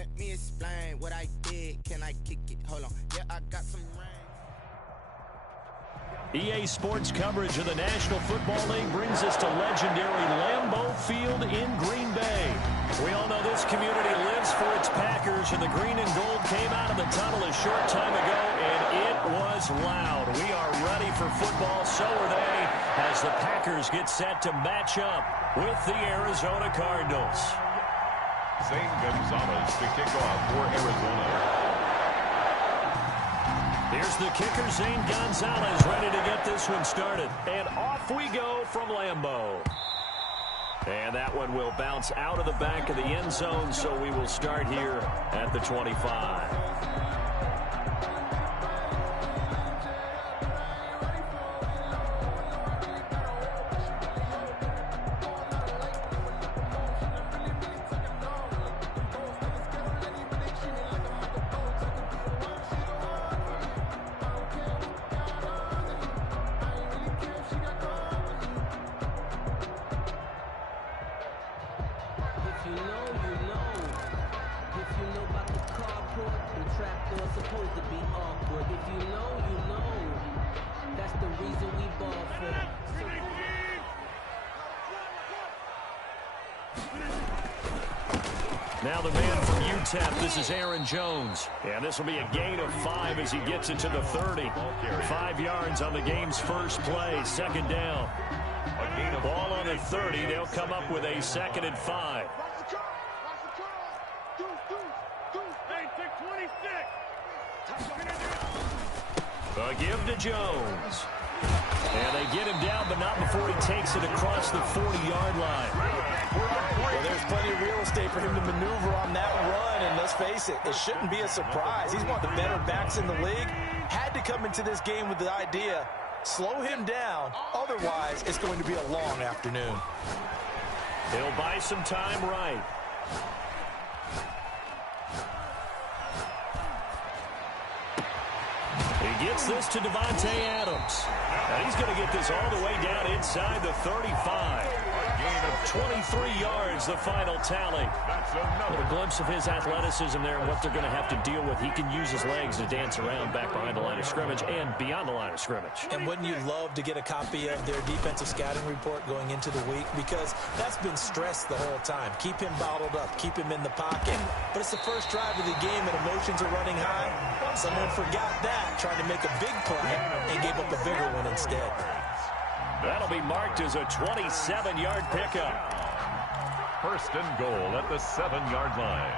Let me explain what I did. Can I kick it? Hold on. Yeah, I got some rain. EA Sports coverage of the National Football League brings us to legendary Lambeau Field in Green Bay. We all know this community lives for its Packers, and the green and gold came out of the tunnel a short time ago, and it was loud. We are ready for football, so are they, as the Packers get set to match up with the Arizona Cardinals. Zane Gonzalez to kick off for Arizona. Here's the kicker, Zane Gonzalez, ready to get this one started. And off we go from Lambeau. And that one will bounce out of the back of the end zone, so we will start here at the 25. Now the man from UTEP, this is Aaron Jones. And this will be a gain of 5 as he gets it to the 30. 5 yards on the game's first play, second down. Ball on the 30, they'll come up with a 2nd and 5. A give to Jones. And they get him down, but not before he takes it across the 40-yard line. Well, there's plenty of real estate for him to maneuver on that run, and let's face it, it shouldn't be a surprise. He's one of the better backs in the league. Had to come into this game with the idea, slow him down, otherwise it's going to be a long afternoon. He'll buy some time right. He gets this to Devontae Adams. And he's going to get this all the way down inside the 35. Gain of 23 yards, the final tally. A glimpse of his athleticism there and what they're going to have to deal with. He can use his legs to dance around back behind the line of scrimmage and beyond the line of scrimmage. And wouldn't you love to get a copy of their defensive scouting report going into the week? Because that's been stressed the whole time. Keep him bottled up. Keep him in the pocket. But it's the first drive of the game and emotions are running high. Someone forgot that, trying to make a big play and gave up a bigger one instead. That'll be marked as a 27-yard pickup. First and goal at the 7-yard line.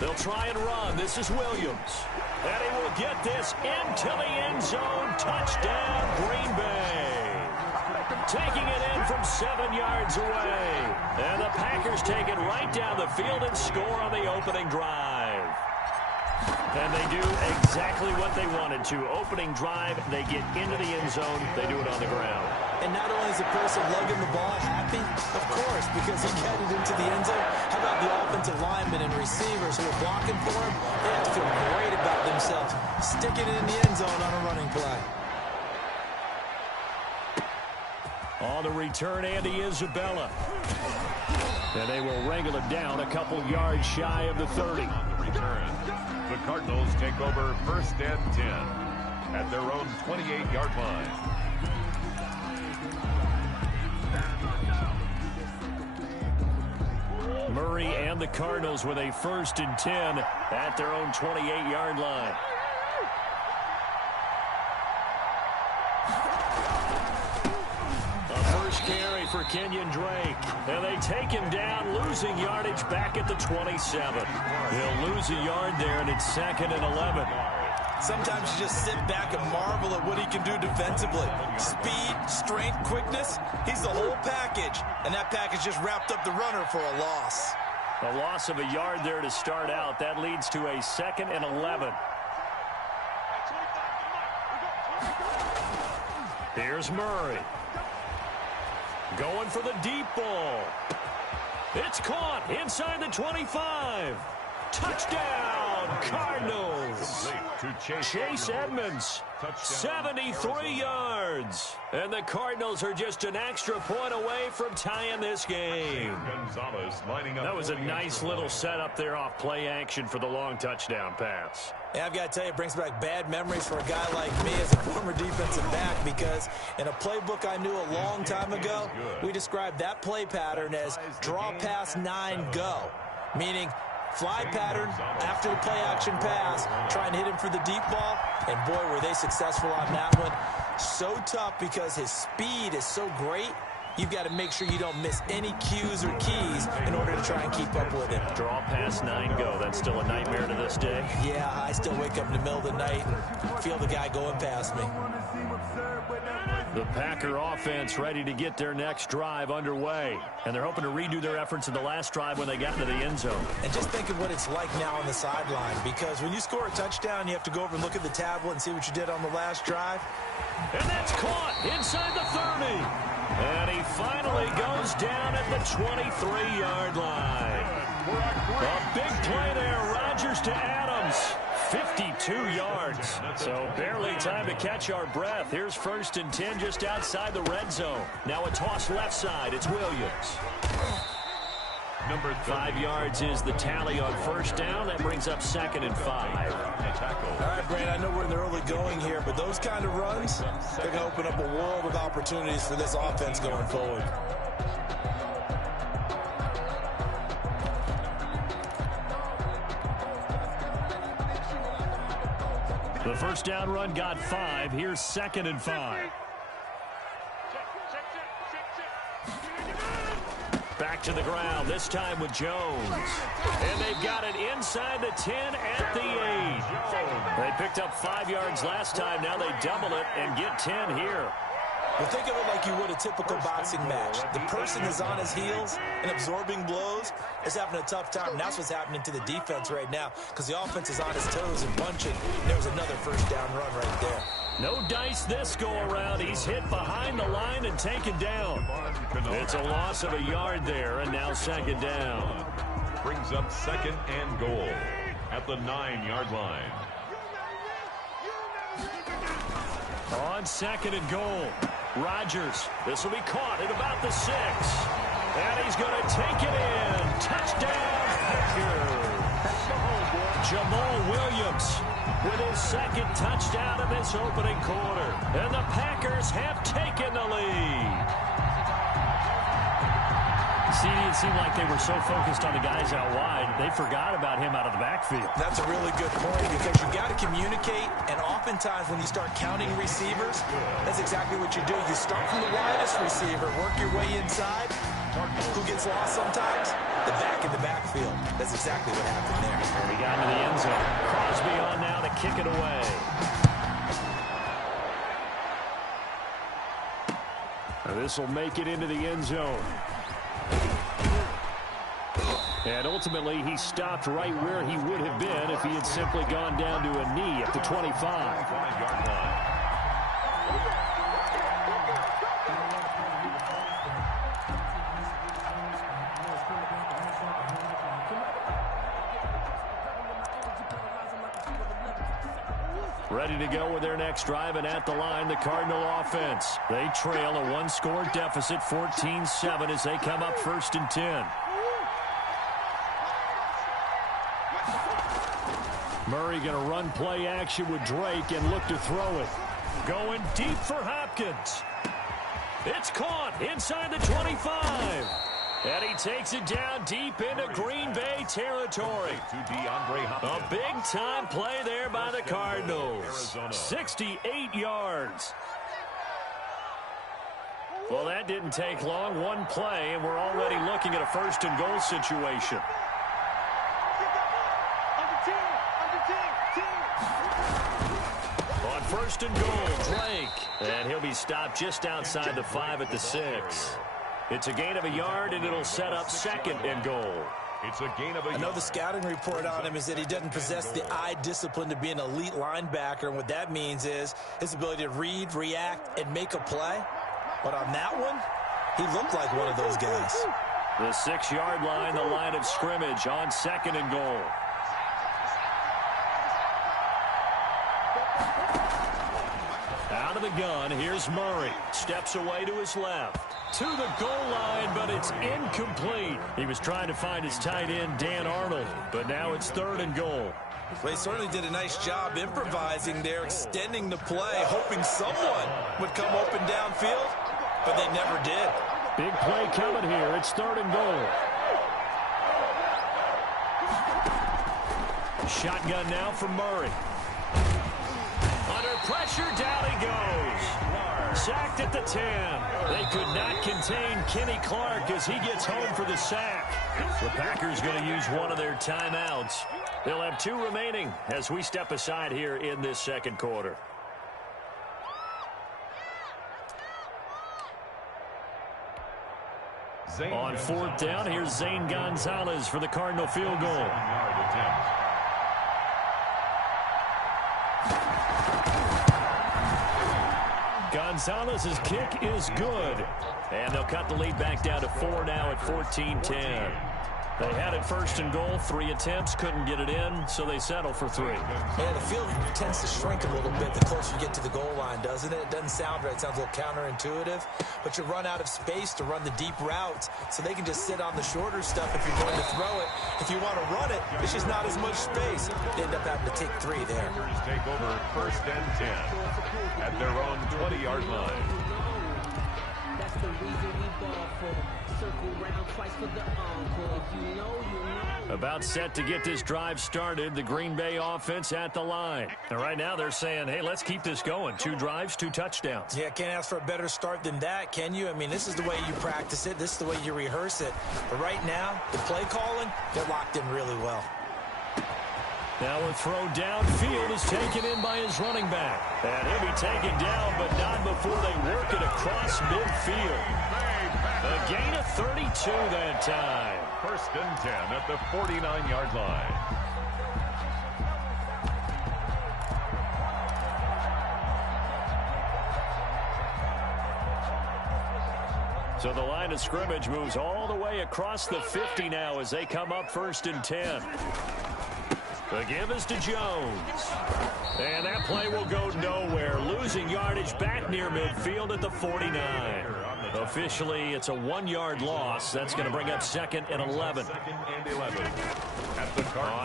They'll try and run. This is Williams. And he will get this into the end zone. Touchdown, Green Bay. Taking it in from 7 yards away. And the Packers take it right down the field and score on the opening drive. And they do exactly what they wanted to. Opening drive, they get into the end zone. They do it on the ground. And not only is the person lugging the ball happy, of course, because he got it into the end zone. How about the offensive linemen and receivers who are blocking for him? They have to feel great about themselves, sticking it in the end zone on a running play. On the return, Andy Isabella. And they will wrangle it down a couple yards shy of the 30. Return. The Cardinals take over 1st and 10 at their own 28-yard line. Murray and the Cardinals with a 1st and 10 at their own 28-yard line. Carry for Kenyon Drake. And they take him down, losing yardage back at the 27. He'll lose a yard there, and it's 2nd and 11. Sometimes you just sit back and marvel at what he can do defensively. Speed, strength, quickness, he's the whole package. And that package just wrapped up the runner for a loss. A loss of a yard there to start out. That leads to a 2nd and 11. Here's Murray. Going for the deep ball. It's caught inside the 25. Touchdown, Cardinals. Chase Edmonds, 73 yards. And the Cardinals are just an extra point away from tying this game. That was a nice little setup there off play action for the long touchdown pass. Yeah, I've got to tell you, it brings back bad memories for a guy like me as a former defensive back, because in a playbook I knew a long time ago, we described that play pattern as draw pass 9 go, meaning fly pattern after the play action pass, trying to hit him for the deep ball, and boy, were they successful on that one. So tough because his speed is so great. You've got to make sure you don't miss any cues or keys in order to try and keep up with him. Draw pass 9 go. That's still a nightmare to this day. Yeah, I still wake up in the middle of the night and feel the guy going past me. The Packer offense ready to get their next drive underway. And they're hoping to redo their efforts in the last drive when they got into the end zone. And just think of what it's like now on the sideline, because when you score a touchdown, you have to go over and look at the tablet and see what you did on the last drive. And that's caught inside the 30. And he finally goes down at the 23-yard line. A big play there, Rodgers to Adams. 52 yards. So barely time to catch our breath. Here's 1st and 10 just outside the red zone. Now a toss left side. It's Williams. Number 5 yards is the tally on 1st down. That brings up 2nd and 5. All right, Brandon, I know we're in the early going here, but those kind of runs, they're going to open up a world of opportunities for this offense going forward. The 1st down run got 5. Here's 2nd and 5. Back to the ground, this time with Jones. And they've got it inside the 10 at the 8. They picked up 5 yards last time. Now they double it and get 10 here. Well, think of it like you would a typical boxing match. The person is on his heels and absorbing blows is having a tough time. And that's what's happening to the defense right now, because the offense is on his toes and punching. And there was another 1st down run right there. No dice this go-around. He's hit behind the line and taken down. It's a loss of a yard there, and now 2nd down. Brings up 2nd and goal at the 9-yard line. On 2nd and goal, Rodgers. This will be caught at about the 6. And he's going to take it in. Touchdown, Packers. Jamal Williams with his 2nd touchdown of this opening quarter. And the Packers have taken the lead. It seemed like they were so focused on the guys out wide, they forgot about him out of the backfield. That's a really good point, because you got to communicate, and oftentimes when you start counting receivers, that's exactly what you do. You start from the widest receiver, work your way inside. Who gets lost sometimes? The back in the backfield. That's exactly what happened there. We got into the end zone. Crosby on now to kick it away. This will make it into the end zone. And ultimately, he stopped right where he would have been if he had simply gone down to a knee at the 25-yard line. Ready to go with their next drive, and at the line, the Cardinal offense. They trail a 1-score deficit, 14-7, as they come up 1st and 10. Murray going to run play action with Drake and look to throw it. Going deep for Hopkins. It's caught inside the 25. And he takes it down deep into Green Bay territory. A big-time play there by the Cardinals. 68 yards. Well, that didn't take long. One play, and we're already looking at a 1st and goal situation. On 1st and goal, Drake. And he'll be stopped just outside the 5 at the 6. It's a gain of a yard, and it'll set up 2nd and goal. It's a gain of a yard. I know the scouting report on him is that he doesn't possess the eye discipline to be an elite linebacker, and what that means is his ability to read, react, and make a play. But on that one, he looked like one of those guys. The 6-yard line, the line of scrimmage on 2nd and goal. Out of the gun, here's Murray. Steps away to his left. To the goal line, but it's incomplete. He was trying to find his tight end, Dan Arnold, but now it's 3rd and goal. Well, he certainly did a nice job improvising there, extending the play, hoping someone would come open downfield, but they never did. Big play coming here. It's 3rd and goal. Shotgun now for Murray. Under pressure, down he goes. Sacked at the 10. They could not contain Kenny Clark as he gets home for the sack. The Packers going to use one of their timeouts. They'll have 2 remaining as we step aside here in this second quarter. On 4th down, here's Zane Gonzalez for the Cardinal field goal. Gonzalez's kick is good. And they'll cut the lead back down to 4 now at 14-10. They had it 1st and goal, 3 attempts, couldn't get it in, so they settle for 3. Yeah, the field tends to shrink a little bit the closer you get to the goal line, doesn't it? It doesn't sound right. It sounds a little counterintuitive, but you run out of space to run the deep routes, so they can just sit on the shorter stuff if you're going to throw it. If you want to run it, it's just not as much space. They end up having to take 3 there. Take over 1st and 10 at their own 20-yard line. That's the reason we ball for. Circle round twice for the encore. If you know, you know. About set to get this drive started, the Green Bay offense at the line. And right now they're saying, hey, let's keep this going. 2 drives, 2 touchdowns. Yeah, can't ask for a better start than that, can you? I mean, this is the way you practice it. This is the way you rehearse it. But right now, the play calling, they're locked in really well. Now a throw downfield is taken in by his running back. And he'll be taken down, but not before they work it across midfield. A gain of 32 that time. 1st and 10 at the 49-yard line. So the line of scrimmage moves all the way across the 50 now as they come up 1st and 10. The give is to Jones. And that play will go nowhere. Losing yardage back near midfield at the 49. Officially, it's a 1-yard loss. That's going to bring up 2nd and 11. On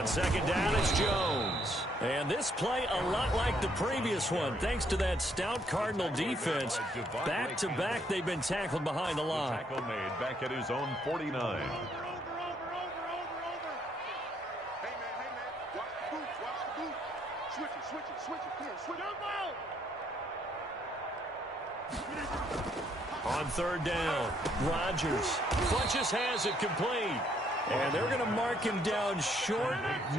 2nd down, it's Jones. And this play a lot like the previous one. Thanks to that stout Cardinal defense. Back-to-back, they've been tackled behind the line. Tackle made back at his own 49. On 3rd down, Rodgers. Funches has it complete. And they're going to mark him down short,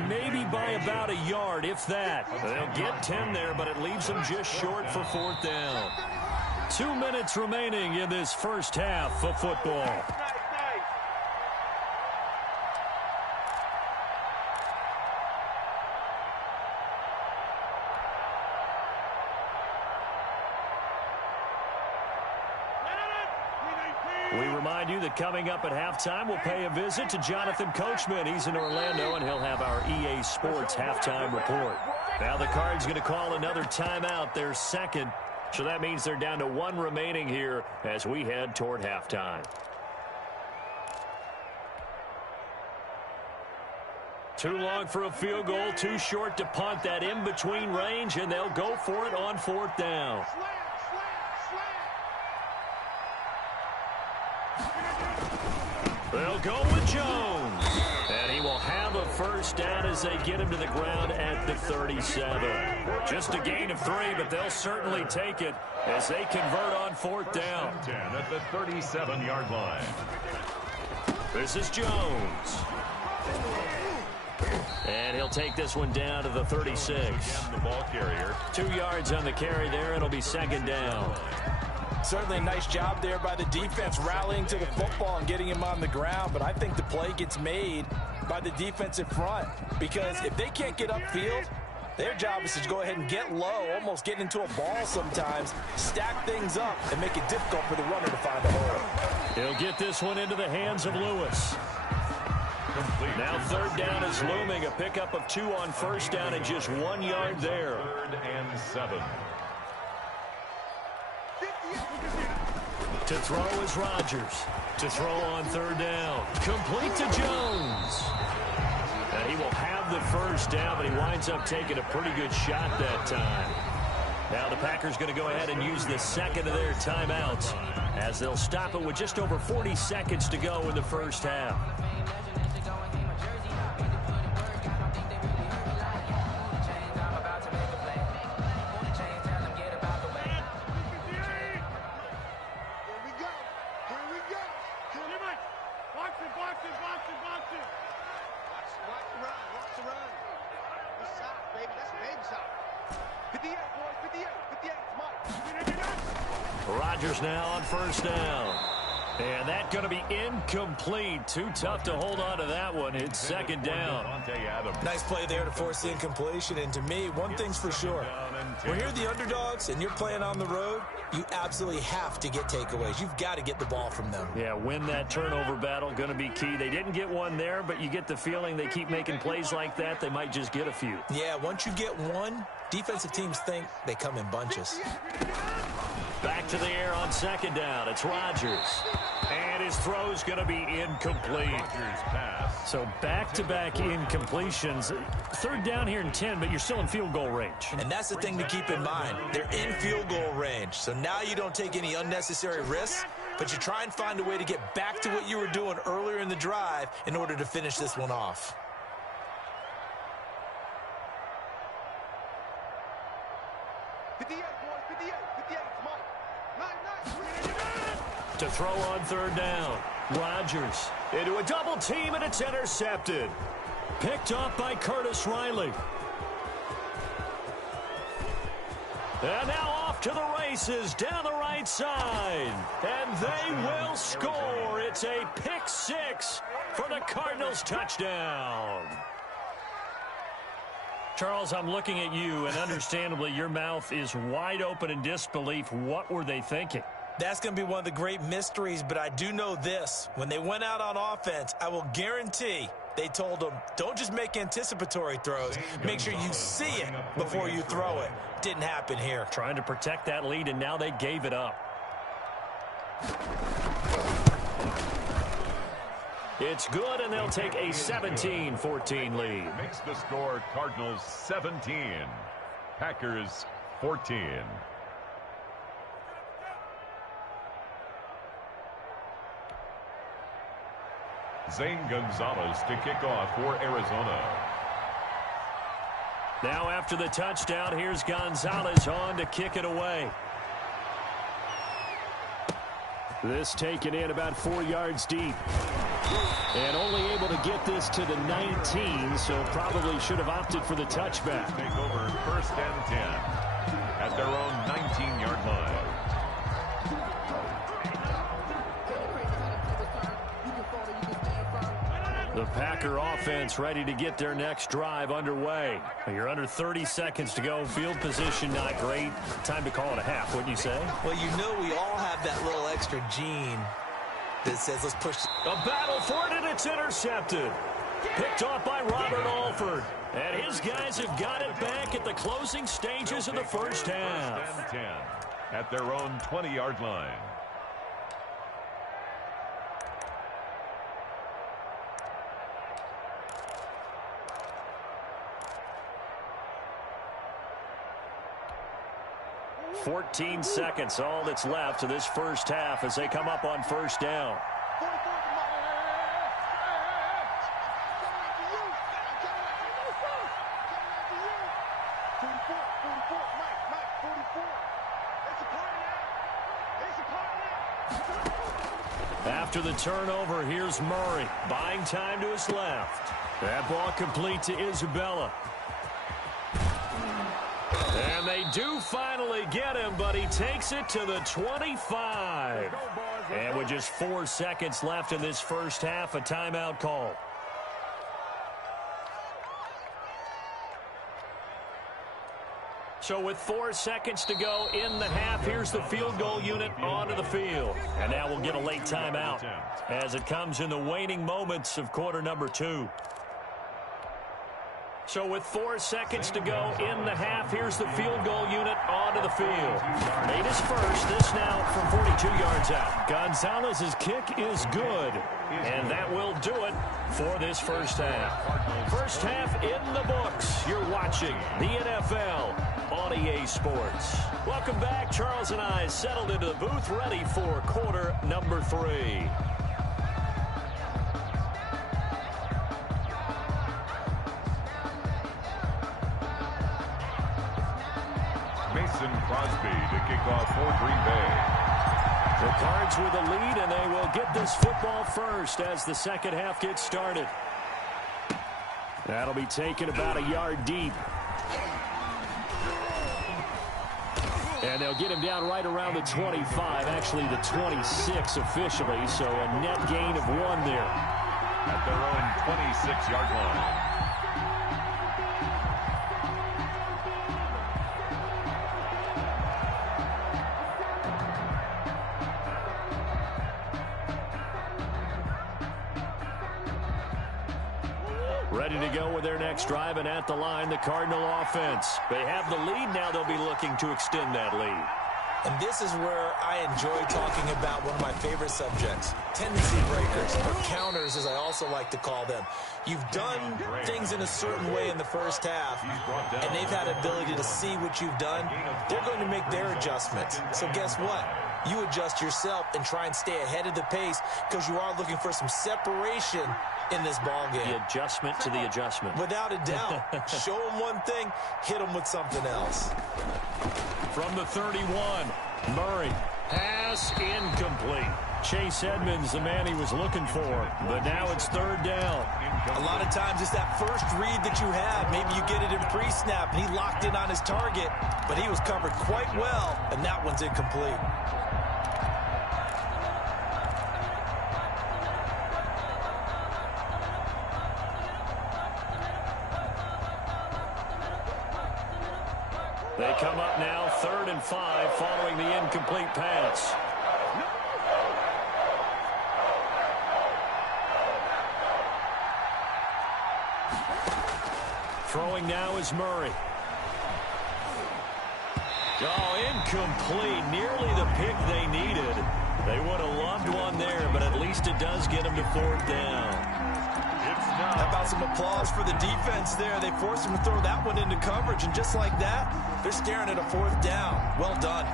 maybe by about a yard, if that. They'll get 10 there, but it leaves them just short for 4th down. 2 minutes remaining in this first half of football. We remind you that coming up at halftime, we'll pay a visit to Jonathan Coachman. He's in Orlando, and he'll have our EA Sports halftime report. Now the Cards going to call another timeout, their 2nd. So that means they're down to 1 remaining here as we head toward halftime. Too long for a field goal, too short to punt. That in-between range, and they'll go for it on 4th down. They'll go with Jones. And he will have a 1st down as they get him to the ground at the 37. Just a gain of 3, but they'll certainly take it as they convert on 4th down. 10 at the 37-yard line. This is Jones. And he'll take this one down to the 36. The ball carrier. 2 yards on the carry there. It'll be 2nd down. Certainly a nice job there by the defense rallying to the football and getting him on the ground, but I think the play gets made by the defensive front because if they can't get upfield, their job is to go ahead and get low, almost get into a ball sometimes, stack things up, and make it difficult for the runner to find a hole. He'll get this one into the hands of Lewis. Now 3rd down is looming, a pickup of 2 on 1st down and just 1 yard there. 3rd and 7. To throw is Rodgers. To throw on 3rd down. Complete to Jones. And he will have the first down, but he winds up taking a pretty good shot that time. Now the Packers going to go ahead and use the second of their timeouts as they'll stop it with just over 40 seconds to go in the first half. Rodgers now on 1st down. And that's going to be incomplete. Too tough to hold on to that one. It's 2nd down. Nice play there to force the incompletion. And to me, one thing's for sure. When you're the underdogs and you're playing on the road, you absolutely have to get takeaways. You've got to get the ball from them. Yeah, win that turnover battle, going to be key. They didn't get one there, but you get the feeling they keep making plays like that, they might just get a few. Yeah, once you get one, defensive teams think they come in bunches. Back to the air on 2nd down. It's Rodgers. And his throw's going to be incomplete. Rodgers pass. So back-to-back incompletions. 3rd down here and 10, but you're still in field goal range. And that's the thing to keep in mind. They're in field goal range. So now you don't take any unnecessary risks, but you try and find a way to get back to what you were doing earlier in the drive in order to finish this one off. To throw on 3rd down. Rodgers into a double team, and it's intercepted. Picked off by Curtis Riley. And now off to the races down the right side. And they will score. It's a pick 6 for the Cardinals touchdown. Charles, I'm looking at you, and understandably your mouth is wide open in disbelief. What were they thinking? That's going to be one of the great mysteries, but I do know this. When they went out on offense, I will guarantee they told them, don't just make anticipatory throws. Make sure you see it before you throw it. Didn't happen here. Trying to protect that lead, and now they gave it up. It's good, and they'll take a 17-14 lead. Makes the score Cardinals 17, Packers 14. Zane Gonzalez to kick off for Arizona. Now after the touchdown, here's Gonzalez on to kick it away. This taken in about 4 yards deep. And only able to get this to the 19, so probably should have opted for the touchback. Take over 1st and 10 at their own 19-yard line. The Packer offense ready to get their next drive underway. You're under 30 seconds to go. Field position not great. Time to call it a half, wouldn't you say? Well, you know we all have that little extra gene that says let's push. A battle for it, and it's intercepted. Picked off by Robert Alford. And his guys have got it back at the closing stages of the first half. 1st and 10 at their own 20-yard line. $14 seconds, all that's left to this first half as they come up on 1st down. After the turnover, here's Murray, buying time to his left. That ball complete to Isabella. And they do finally get him, but he takes it to the 25. And with just 4 seconds left in this first half, a timeout call. So with 4 seconds to go in the half, here's the field goal unit onto the field. And now we'll get a late timeout as it comes in the waning moments of quarter number 2. So with 4 seconds to go in the half, here's the field goal unit onto the field. Made his first, this now from 42 yards out. Gonzalez's kick is good, and that will do it for this first half. First half in the books. You're watching the NFL on EA Sports. Welcome back. Charles and I settled into the booth, ready for quarter number 3. Crosby to kick off for Green Bay. The Cards with a lead, and they will get this football first as the second half gets started. That'll be taken about a yard deep. And they'll get him down right around the 25, actually the 26 officially, so a net gain of 1 there. At their own 26-yard line. Ready to go with their next drive, and at the line, the Cardinal offense. They have the lead. Now they'll be looking to extend that lead. And this is where I enjoy talking about one of my favorite subjects, tendency breakers, or counters, as I also like to call them. You've done things in a certain way in the first half, and they've had an ability to see what you've done. They're going to make their adjustments. So guess what? You adjust yourself and try and stay ahead of the pace because you are looking for some separation in this ball game. The adjustment to the adjustment. Without a doubt. Show them one thing, hit them with something else. From the 31, Murray. Pass incomplete. Chase Edmonds, the man he was looking for. But now it's third down. A lot of times it's that first read that you have. Maybe you get it in pre-snap, and he locked in on his target, but he was covered quite well, and that one's incomplete. They come up now, 3rd and 5, following the incomplete pass. Throwing now is Murray. Oh, incomplete. Nearly the pick they needed. They would have loved one there, but at least it does get them to 4th down. How about some applause for the defense there? They forced him to throw that one into coverage, and just like that, they're staring at a 4th down. Well done.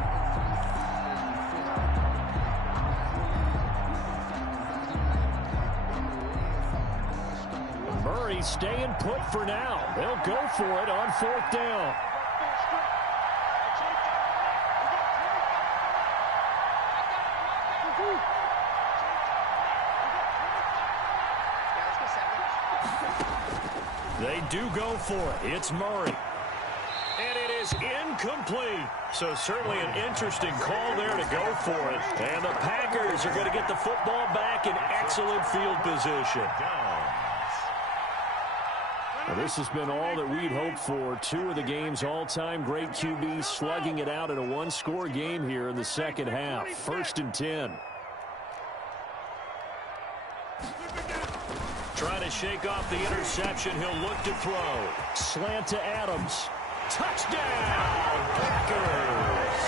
Murray staying put for now. They'll go for it on 4th down. They do go for it. It's Murray. And it is incomplete. So certainly an interesting call there to go for it. And the Packers are going to get the football back in excellent field position. Well, this has been all that we'd hoped for. 2 of the game's all-time great QBs slugging it out in a 1-score game here in the second half. 1st and 10. Trying to shake off the interception. He'll look to throw. Slant to Adams. Touchdown, Packers.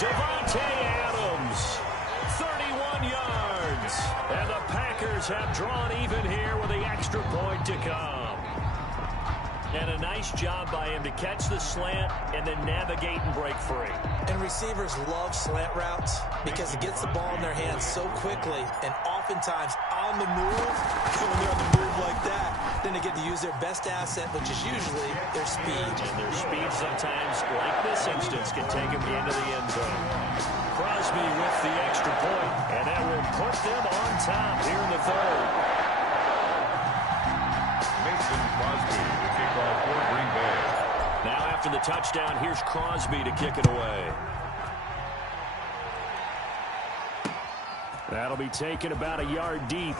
Devontae Adams, 31 yards. And the Packers have drawn even here with the extra point to come. And a nice job by him to catch the slant and then navigate and break free. And receivers love slant routes because it gets the ball in their hands so quickly and oftentimes on the move. So when they're on the move like that, then they get to use their best asset, which is usually their speed. And their speed sometimes, like this instance, can take them into the end zone. Crosby with the extra point, and that will put them on top here in the 3rd. Mason Crosby to kick off for Green Bay. Now after the touchdown, here's Crosby to kick it away. That'll be taken about a yard deep.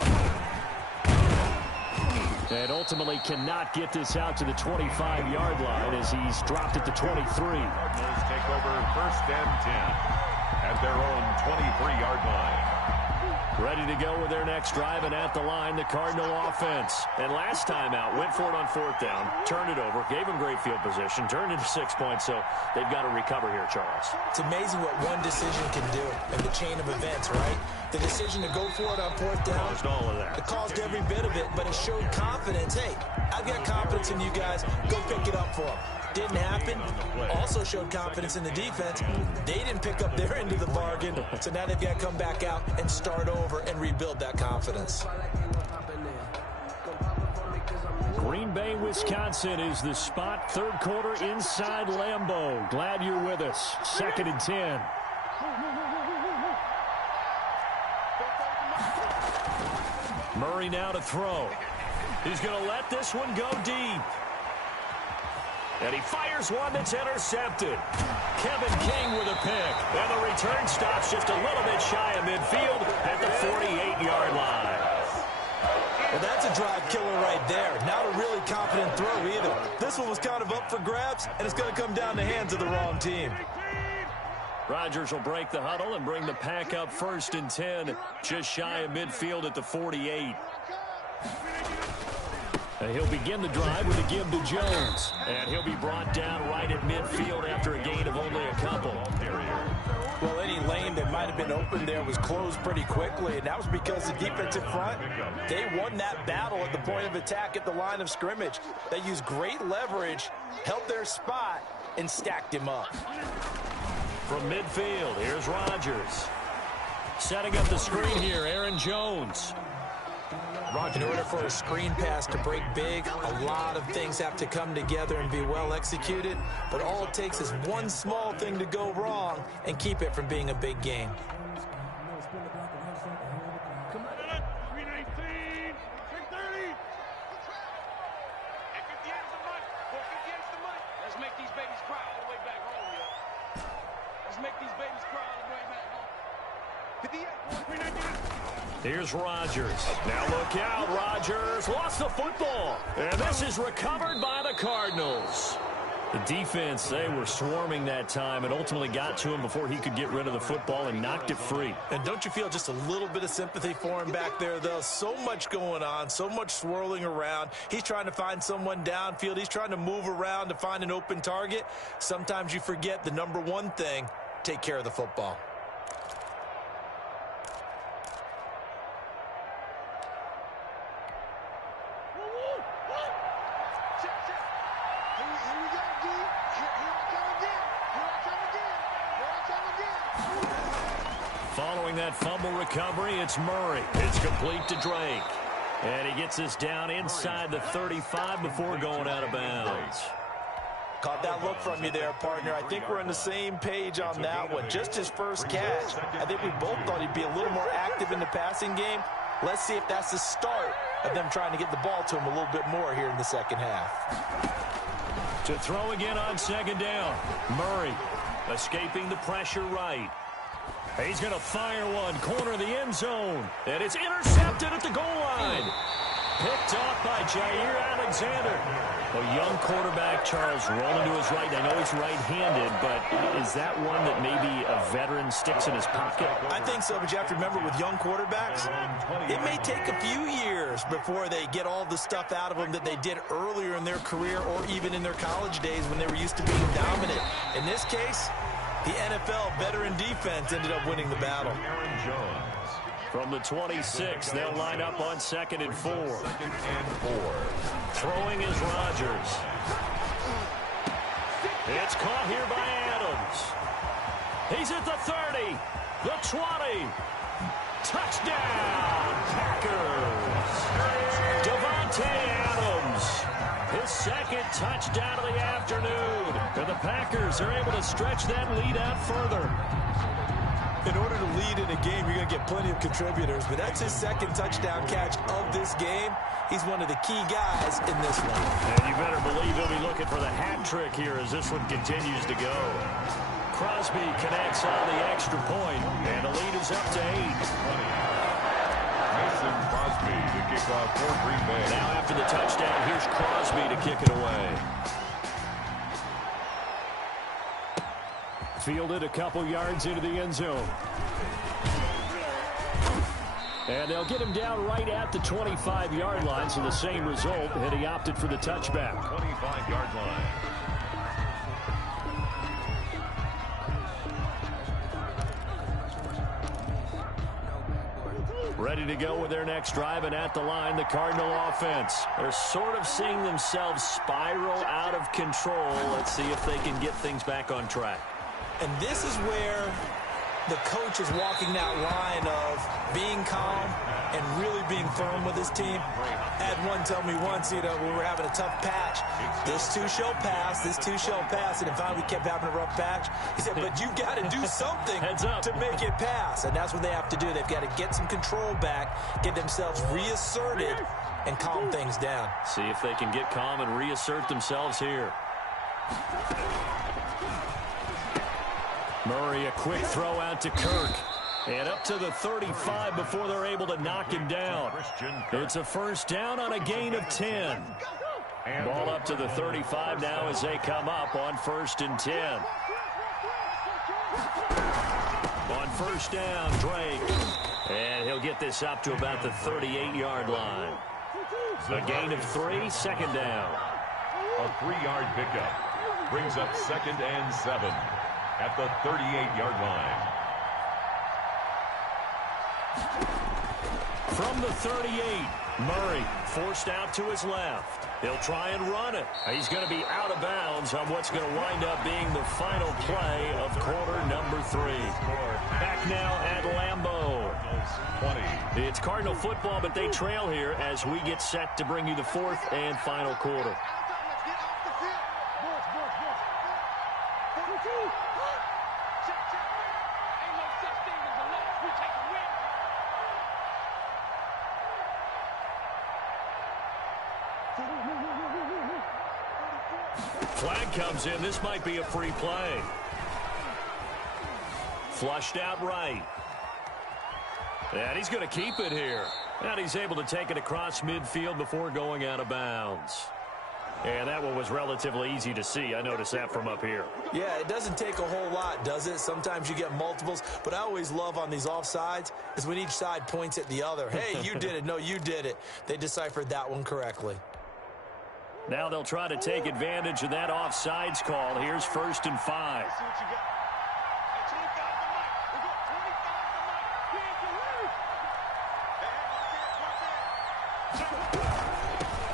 And ultimately cannot get this out to the 25-yard line as he's dropped at the 23. Cardinals take over 1st and 10. at their own 23-yard line. Ready to go with their next drive, and at the line, the Cardinal offense. And last time out, went for it on fourth down, turned it over, gave them great field position, turned into 6 points, so they've got to recover here, Charles. It's amazing what one decision can do in the chain of events, right? The decision to go for it on fourth down. Caused all of that. It caused every bit of it, but it showed confidence. Hey, I've got confidence in you guys. Go pick it up for them. Didn't happen. Also showed confidence in the defense. They didn't pick up their end of the bargain, so now they've got to come back out and start over and rebuild that confidence. Green Bay, Wisconsin is the spot. Third quarter inside Lambeau. Glad you're with us. 2nd and 10. Murray now to throw. He's going to let this one go deep. And he fires one that's intercepted. Kevin King with a pick. And the return stops just a little bit shy of midfield at the 48-yard line. Well, that's a drive killer right there. Not a really confident throw either. This one was kind of up for grabs, and it's going to come down the hands of the wrong team. Rodgers will break the huddle and bring the pack up 1st and 10, just shy of midfield at the 48. He'll begin the drive with a give to Jones. And he'll be brought down right at midfield after a gain of only a couple. Well, any lane that might have been open there was closed pretty quickly, and that was because the defensive front, they won that battle at the point of attack at the line of scrimmage. They used great leverage, held their spot, and stacked him up. From midfield, here's Rodgers. Setting up the screen here, Aaron Jones. In order for a screen pass to break big, a lot of things have to come together and be well executed, but all it takes is one small thing to go wrong and keep it from being a big game. Let's make these babies cry all the way back home, yo. Let's make these babies cry all the way back home. Here's Rodgers. Now look out, Rodgers lost the football. And this is recovered by the Cardinals. The defense, they were swarming that time and ultimately got to him before he could get rid of the football and knocked it free. And don't you feel just a little bit of sympathy for him back there, though? So much going on, so much swirling around. He's trying to find someone downfield. He's trying to move around to find an open target. Sometimes you forget the number one thing, take care of the football. Following that fumble recovery, it's Murray. It's complete to Drake. And he gets us down inside the 35 before going out of bounds. Caught that look from you there, partner. I think we're on the same page on that one. Just his first catch. I think we both thought he'd be a little more active in the passing game. Let's see if that's the start of them trying to get the ball to him a little bit more here in the second half. To throw again on second down. Murray escaping the pressure right. He's going to fire one, corner of the end zone. And it's intercepted at the goal line. Picked off by Jair Alexander. A young quarterback, Charles, rolling to his right. I know he's right-handed, but is that one that maybe a veteran sticks in his pocket? I think so, but you have to remember with young quarterbacks, it may take a few years before they get all the stuff out of them that they did earlier in their career or even in their college days when they were used to being dominant. In this case, the NFL veteran defense ended up winning the battle. Aaron Jones. From the 26, they'll line up on 2nd and 4. Throwing is Rodgers. It's caught here by Adams. He's at the 30, the 20. Touchdown, Packers. Davante Adams. His second touchdown of the afternoon. And the Packers are able to stretch that lead out further. In order to lead in a game, you're going to get plenty of contributors, but that's his second touchdown catch of this game. He's one of the key guys in this one. And you better believe he'll be looking for the hat trick here as this one continues to go. Crosby connects on the extra point, and the lead is up to 8. Mason Crosby to kick off for Green Bay. Now after the touchdown, here's Crosby to kick it away. Fielded a couple yards into the end zone. And they'll get him down right at the 25-yard line, so the same result, and he opted for the touchback. 25-yard line. Ready to go with their next drive, and at the line, the Cardinal offense. They're sort of seeing themselves spiral out of control. Let's see if they can get things back on track. And this is where the coach is walking that line of being calm and really being firm with his team. I had one tell me once, we were having a tough patch. This too shall pass, this too shall pass. And finally we kept having a rough patch. He said, but you got to do something to make it pass. And that's what they have to do. They've got to get some control back, get themselves reasserted, and calm things down. See if they can get calm and reassert themselves here. Murray, a quick throw out to Kirk. And up to the 35 before they're able to knock him down. It's a first down on a gain of 10. Ball up to the 35 now as they come up on 1st and 10. On first down, Drake. And he'll get this up to about the 38-yard line. A gain of 3, 2nd down. A 3-yard pickup brings up 2nd and 7 at the 38-yard line. From the 38, Murray forced out to his left. He'll try and run it. He's going to be out of bounds on what's going to wind up being the final play of quarter number 3. Back now at Lambeau. 20. It's Cardinal football, but they trail here as we get set to bring you the 4th and final quarter. Flag comes in. This might be a free play. Flushed out right. And he's going to keep it here. And he's able to take it across midfield before going out of bounds. And that one was relatively easy to see. I noticed that from up here. Yeah, it doesn't take a whole lot, does it? Sometimes you get multiples. But I always love on these offsides is when each side points at the other. Hey, you did it. No, you did it. They deciphered that one correctly. Now they'll try to take advantage of that offsides call. Here's 1st and 5.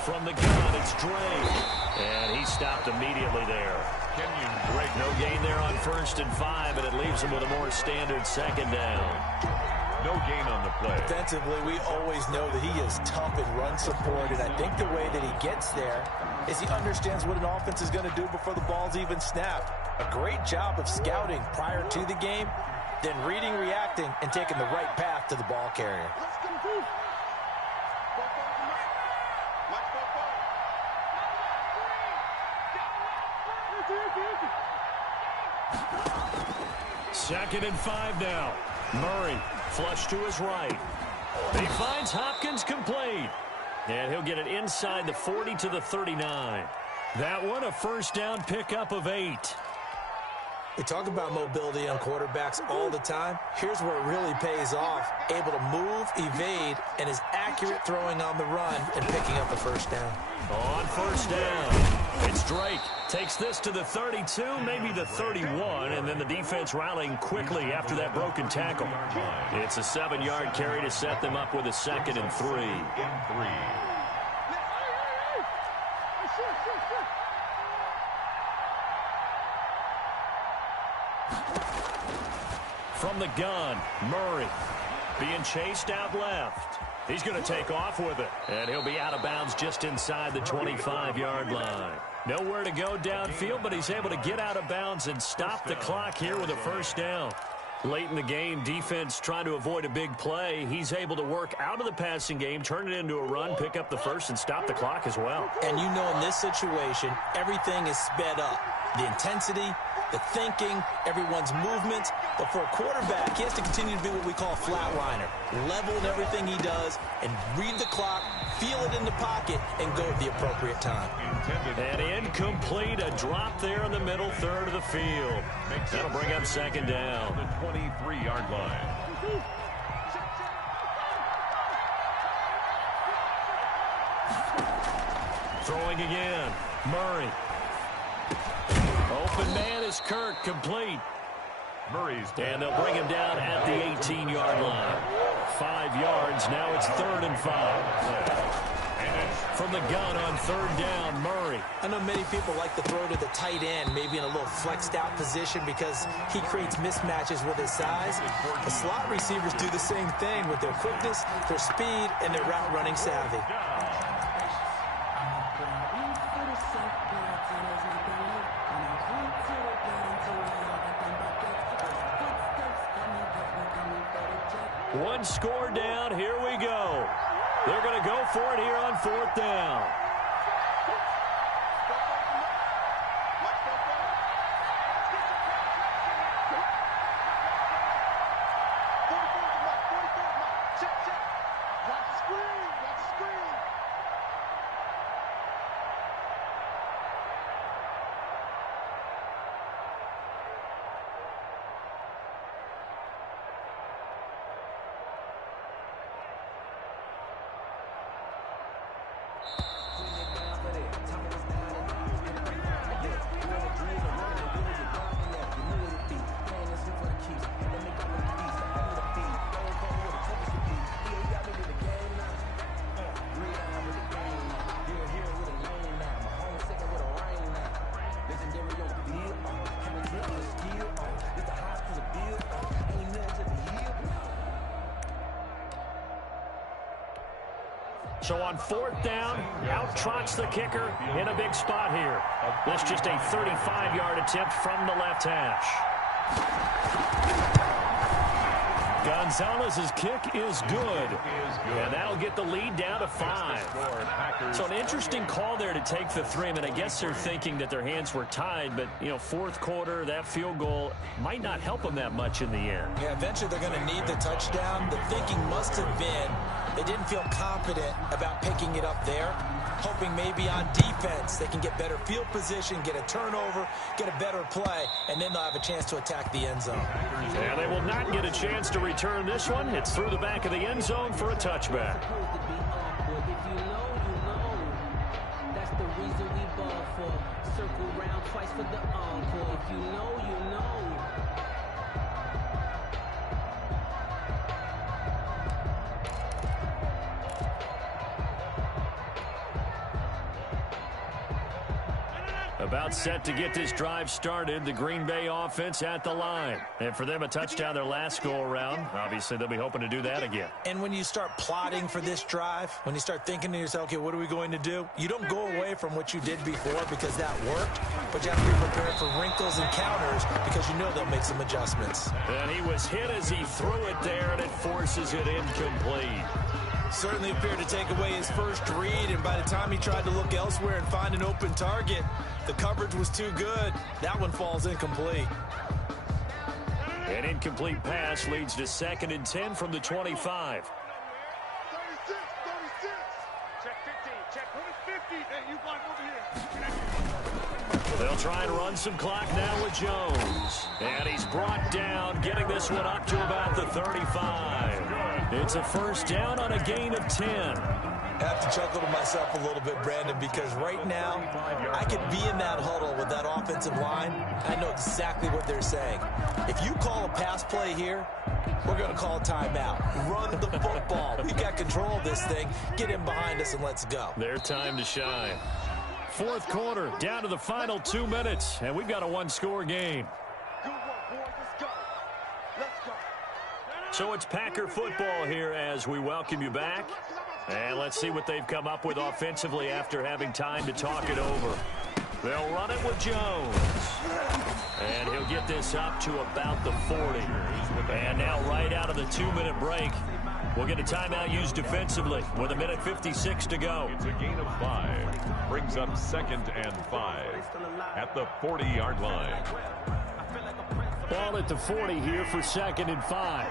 From the gun, it's Drake. And he stopped immediately there. Kenyon Drake. No gain there on 1st and 5, and it leaves him with a more standard 2nd down. No gain on the play. Defensively, we always know that he is tough in run support, and I think the way that he gets there is he understands what an offense is going to do before the ball's even snapped. A great job of scouting prior to the game, then reading, reacting, and taking the right path to the ball carrier. Second and 5 now. Murray flush to his right. He finds Hopkins complete. And he'll get it inside the 40 to the 39. That one a first down pickup of 8. We talk about mobility on quarterbacks all the time. Here's where it really pays off. Able to move, evade, and is accurate throwing on the run and picking up the first down. On first down, it's Drake. Takes this to the 32, maybe the 31, and then the defense rallying quickly after that broken tackle. It's a 7-yard carry to set them up with a 2nd and 3. From the gun, Murray being chased out left. He's going to take off with it, and he'll be out of bounds just inside the 25-yard line. Nowhere to go downfield, but he's able to get out of bounds and stop the clock here with a first down. Late in the game, defense trying to avoid a big play. He's able to work out of the passing game, turn it into a run, pick up the first, and stop the clock as well. And you know in this situation, everything is sped up. The intensity, the thinking, everyone's movements, But for a quarterback, he has to continue to be what we call a flatliner. Level in everything he does and read the clock, feel it in the pocket, and go at the appropriate time. And incomplete, a drop there in the middle third of the field. That'll bring up second down. The 23-yard line. Throwing again. Murray. Open man is Kirk, complete. Murray's And they'll bring him down at the 18-yard line. 5 yards, now it's 3rd and 5. From the gun on 3rd down, Murray. I know many people like to throw to the tight end, maybe in a little flexed out position because he creates mismatches with his size. The slot receivers do the same thing with their quickness, their speed, and their route running savvy. One score down, here we go. They're going to go for it here on 4th down. So on 4th down, out trots the kicker in a big spot here. This just a 35-yard attempt from the left hash. Gonzalez's kick is good. And that'll get the lead down to 5. So an interesting call there to take the 3. I mean, I guess they're thinking that their hands were tied, but, you know, 4th quarter, that field goal might not help them that much in the end. Yeah, eventually they're going to need the touchdown. The thinking must have been they didn't feel confident about picking it up there, hoping maybe on defense they can get better field position, get a turnover, get a better play, and then they'll have a chance to attack the end zone. And they will not get a chance to return this one. It's through the back of the end zone for a touchback. That's the reason we ball for. Circle round twice for the encore. If you know, you know. About set to get this drive started, the Green Bay offense at the line. And for them, a touchdown their last go-around. Obviously, they'll be hoping to do that again. And when you start plotting for this drive, when you start thinking to yourself, okay, what are we going to do? You don't go away from what you did before because that worked, but you have to be prepared for wrinkles and counters because you know they'll make some adjustments. And he was hit as he threw it there, and it forces it incomplete. Certainly appeared to take away his first read, and by the time he tried to look elsewhere and find an open target, the coverage was too good. That one falls incomplete. An incomplete pass leads to 2nd and 10 from the 25. 36. Check 15. Check 50. Hey, you blind over here. They'll try and run some clock now with Jones. And he's brought down, getting this one up to about the 35. It's a first down on a gain of 10. I have to chuckle to myself a little bit, Brandon, because right now I could be in that huddle with that offensive line. I know exactly what they're saying. If you call a pass play here, we're going to call a timeout. Run the football. We've got control of this thing. Get in behind us and let's go. Their time to shine. 4th quarter, down to the final 2 minutes, and we've got a one-score game. Good work, boys. Let's go. Let's go. So it's Packer football here as we welcome you back. And let's see what they've come up with offensively after having time to talk it over. They'll run it with Jones. And he'll get this up to about the 40. And now right out of the 2-minute break, we'll get a timeout used defensively with 1:56 to go. It's a gain of 5. Brings up 2nd and 5 at the 40-yard line. Ball at the 40 here for 2nd and 5.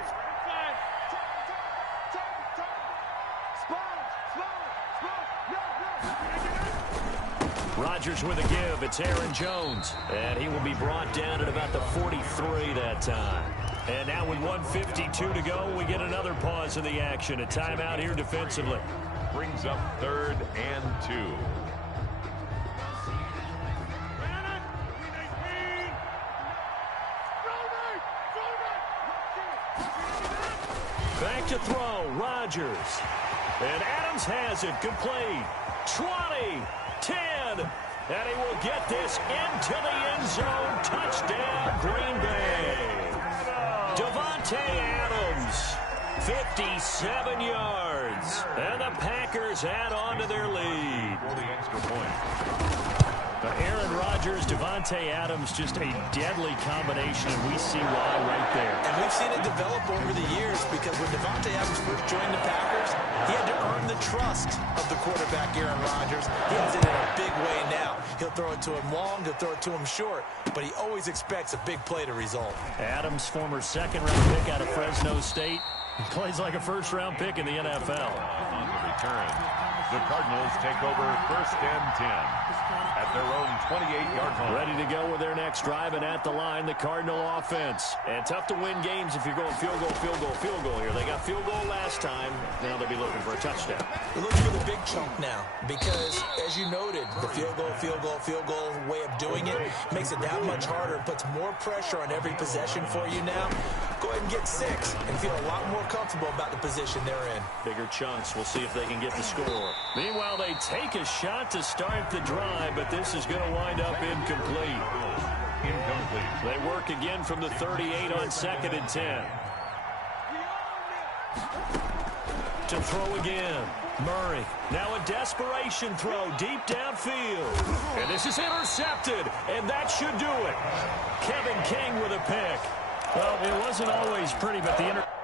Rodgers with a give. It's Aaron Jones. And he will be brought down at about the 43 that time. And now with 1:52 to go, we get another pause in the action. A timeout here defensively. Brings up 3rd and 2. Back to throw. Rodgers. And Adams has it. Complete. 20. 10. And he will get this into the end zone. Touchdown, Green Bay. Davante Adams, 57 yards. And the Packers add on to their lead. For the extra point. Aaron Rodgers, Davante Adams, just a deadly combination, and we see why right there. And we've seen it develop over the years because when Davante Adams first joined the Packers, he had to earn the trust of the quarterback, Aaron Rodgers. He has it in a big way now. He'll throw it to him long, he'll throw it to him short, but he always expects a big play to result. Adams, former 2nd-round pick out of Fresno State, he plays like a first-round pick in the NFL. On the return, the Cardinals take over 1st and 10. At their own 28-yard line. Ready to go with their next drive, and at the line, the Cardinal offense. And tough to win games if you're going field goal, field goal, field goal here. They got field goal last time. Now they'll be looking for a touchdown. They're looking for the big chunk now because, as you noted, the field goal way of doing it makes it that much harder and puts more pressure on every possession for you now. Go ahead and get 6 and feel a lot more comfortable about the position they're in. Bigger chunks. We'll see if they can get the score. Meanwhile, they take a shot to start the drive, but this is going to wind up incomplete. They work again from the 38 on 2nd and 10. To throw again. Murray. Now a desperation throw deep downfield. And this is intercepted, and that should do it. Kevin King with a pick. Well, it wasn't always pretty, but the interception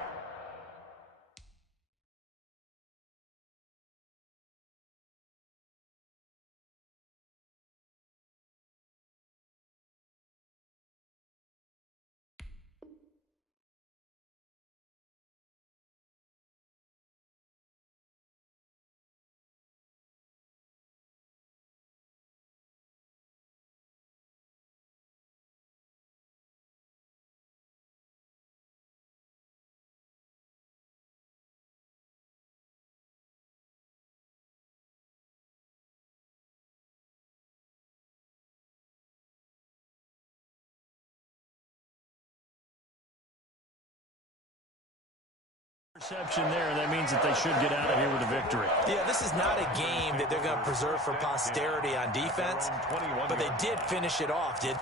there. That means that they should get out of here with a victory. Yeah, this is not a game that they're going to preserve for posterity on defense, but they did finish it off, did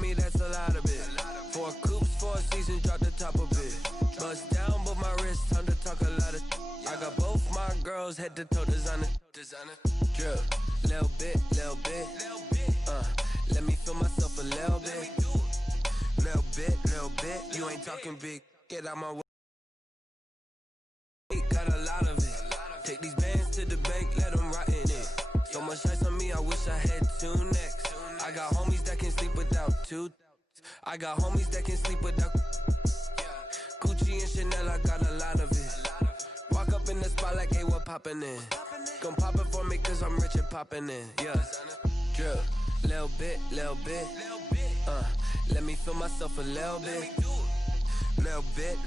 me, that's a lot of it. 4 coops, 4 seasons, drop the top of it. Bust down, but my wrist, time to talk a lot of. I got both my girls head to toe designer. Drip, little bit. Let me feel myself a little bit. Little bit. You ain't talking big. Get out my way. Got a lot of it. Take these bands to the bank, let them rot in it. So much ice on me, I wish I had 2 necks. I got homies that can sleep without 2. I got homies that can sleep without Gucci and Chanel, I got a lot of it. Walk up in the spot like, hey, what poppin' in? Gon' pop it for me cause I'm rich and poppin' in. Yeah, drip, little bit. Let me feel myself a little bit. Little bit.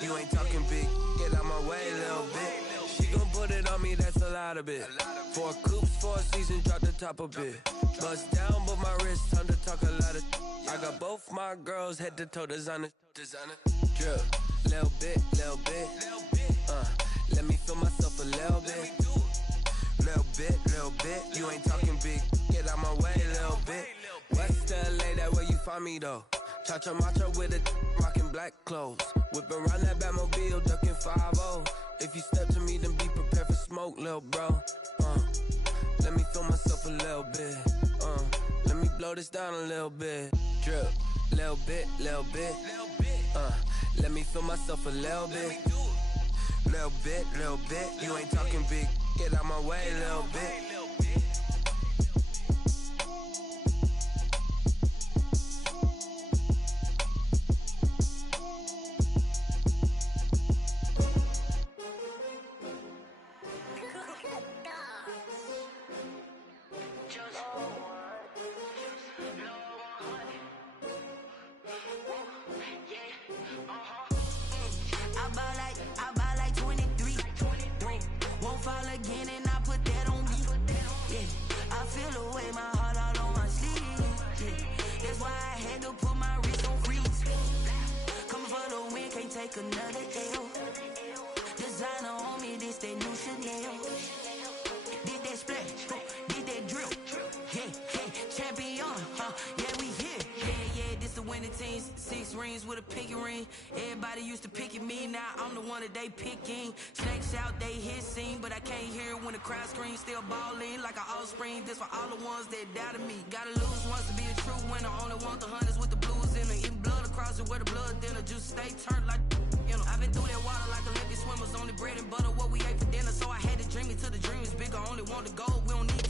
You ain't talking big. Get out my way, little bit. She gon' put it on me, that's a lot of it. 4 coops, 4 seasons, drop the top of it. Bust down, but my wrist, time to talk a lot of. I got both my girls head to toe designer. Drip, little bit. Let me feel myself a little bit. Little bit. You ain't talking big. Get out my way, little bit. West LA, that where you find me though. Cha-cha macho with a rockin' black clothes. Whip around that Batmobile, ducking 5-0. If you step to me, then be prepared for smoke, little bro. Let me feel myself a little little bit. Let me blow this down a little bit. Drip, little bit, little bit. Let me feel myself a little bit. Little bit, little bit. You ain't talking big. Get out my way, little bit. I buy like 23. Won't fall again and I put that on me. Yeah, I feel away my heart all on my sleeve. Yeah, that's why I had to put my wrist on freeze. Coming for the win, can't take another L. Designer on me, this that new Chanel. Did that splash, did that drip. Yeah, champion, yeah, we here. Yeah, this the winning team. 6 rings with a pinky ring. Everybody used to picking me, now I'm the one that they picking. Snakes out, they hit scene, but I can't hear when the crowd screams. Still balling like an offspring. This for all the ones that doubted me. Gotta lose once to be a true winner. Only want the hunters with the blues in it. Even blood across it where the blood dinner. Just stay turned like, you know. I've been through that water like Olympic swimmers. Only bread and butter, what we ate for dinner. So I had to dream it till the dream is bigger. Only want the gold, we don't need